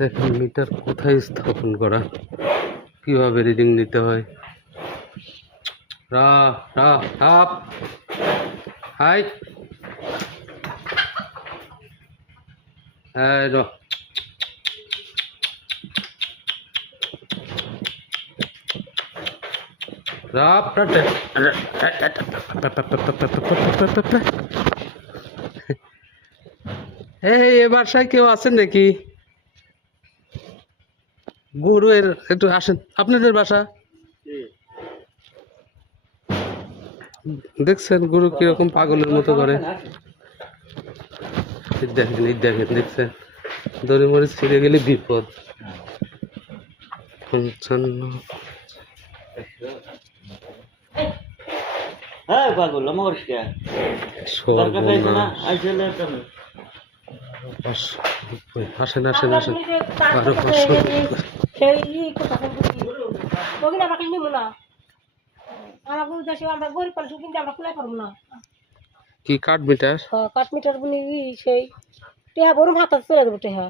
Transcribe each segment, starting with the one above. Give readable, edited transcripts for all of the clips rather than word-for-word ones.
দেখেন মিটার কোথায় স্থাপন করা, কিভাবে রিডিং নিতে হয়। রা রা আপ হাই র রাপ এ বাসায় কেউ আছেন নাকি? গরু এর একটু আসেন, আপনাদের বাসা দেখছেন গরু কিরকম পাগলের মতো করে। দেখেন দেখেন দেখছেন, দড়ি মরে ছিঁড়ে গেলে বিপদ। 55 আসেন আসেন আসেন 1200 কি কাঠ মিটার? কাঠ মিটার বুনি সেই টেহা বড় হাতে চলে দেবো টেহা।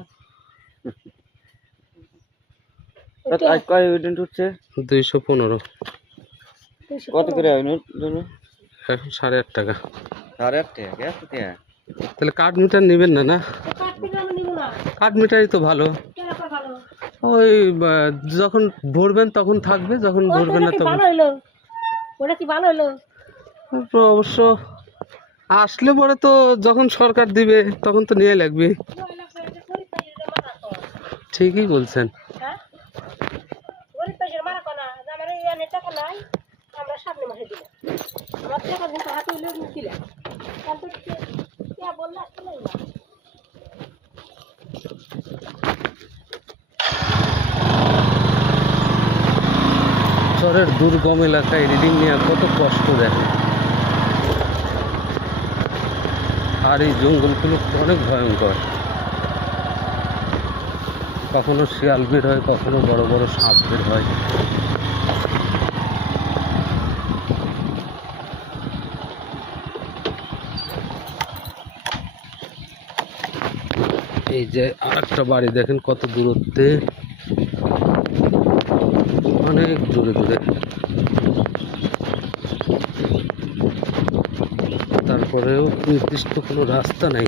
আজ কয় ইউনিট উঠছে? 215। কত করে ইউনিট? এখন 8.5 টাকা। 8.5 টাকা গ্যাস টাকা। তাহলে কাঠ মিটার নেবেন না? না কাঠ মিটার আমি নিব না। কাঠ মিটারই তো ভালো। কেন ভালো? ওই যখন ভরবেন তখন থাকবে, যখন ভরবেন না তখন। ভালো হলো, ওটা কি ভালো হলো? অবশ্য আসলে পরে তো যখন সরকার দিবে তখন তো নিয়ে লাগবে। ঠিকই বলছেন। শহরের দুর্গম এলাকায় রিডিং নেওয়া কত কষ্ট দেখে। আর এই জঙ্গলগুলো অনেক ভয়ঙ্কর, কখনো শিয়াল বের হয়, কখনো বড় বড় সাপ বের হয়। এই যে আরেকটা বাড়ি দেখেন কত দূরত্বে, অনেক দূরে দূরে। তারপরেও নির্দিষ্ট কোনো রাস্তা নাই।